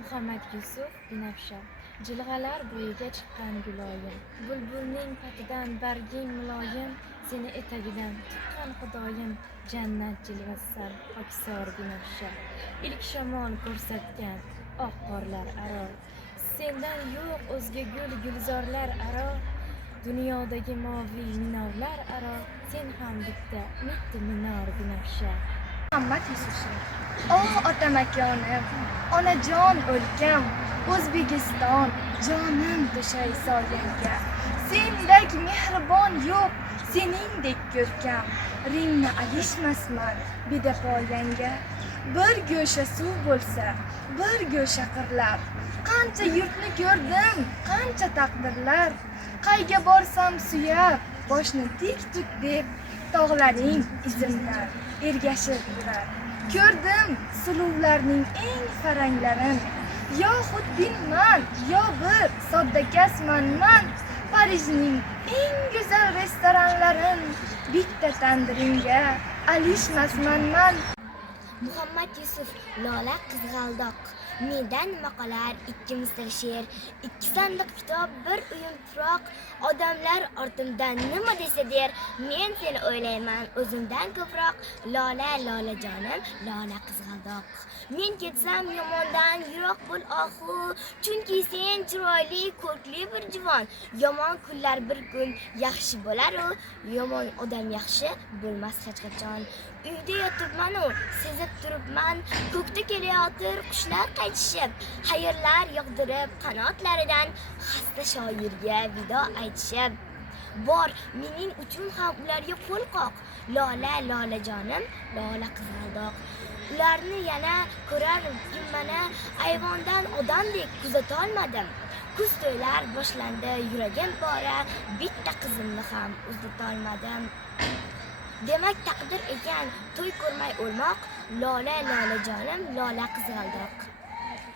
Muhammad Yusuf Binafsha. Jilg'alar bo'yiga chiqqan guloyim, bulbulning patidan barging muloyim, seni etagidan tuqqan xudoyim, jannat jilvasisan pokisor binafsha. Ilk shamol ko'rsatgan oq qorlar aro, sendan yo'q o'zga gulzorlar aro, dunyodagi moviy minorlar aro, sen ham bitta mitti minor binafsha. Muhammad Yusuf. Oh otamakonim, onajon o'lkam, O'zbekiston, jonim to'shay soyangga. Sendek mehribon yo'q, seningdek ko'rkam, ringni alishmasman bedapoyangga. Bir go'sha suv bo'lsa, bir go'sha qirlar, qancha yurtni ko'rdim, qancha taqdirlar, qayga borsam suyab, boshni tik tut deb tog'laring izimdan ergashib turar. Ko'rdim suluvlarning eng faranglarin, yo xudbinman, yo bir soddakasman man. Parijning eng go'zal restoranlarin, bitta tandiringga alishmasman man. Muhammad Yusuf Lola qizg'aldoq. Mendan nima qolar, ikki misr she'r, ikki sandiq kitob, bir uyum tuproq. Odamlar ortimdan nima desa der, men seni o'ylayman o'zimdan ko'proq. Lola lolajonim, Lola qizg'aldoq. Men ketsam yomondan yiroq bo'l ohu, chunki sen chiroyli, ko'rkli bir juvon. Yomon kunlar bir kun yaxshi bo'lar-u, yomon odam yaxshi bo'lmas hech qachon. Uyda yotibman-u, sezib turibman, ko'kda kelayotir qushlar qaytishib, xayrlar yog'dirib qanotlaridan, xasta shoirga vido aytishib. Bor, mening uchun ham ularga qo'l qoq. Lola lolajonim, Lola qizg'aldoq. Ularni yana ko'rar mana ayvondan odamdek kuzatolmadim. Kuz to'ylar boshlandi, yuragim pora, bitta qizimni ham uzatolmadim. Demak taqdir ekan to'y ko'rmay o'lmoq. Lola lolajonim, Lola qizg'aldoq.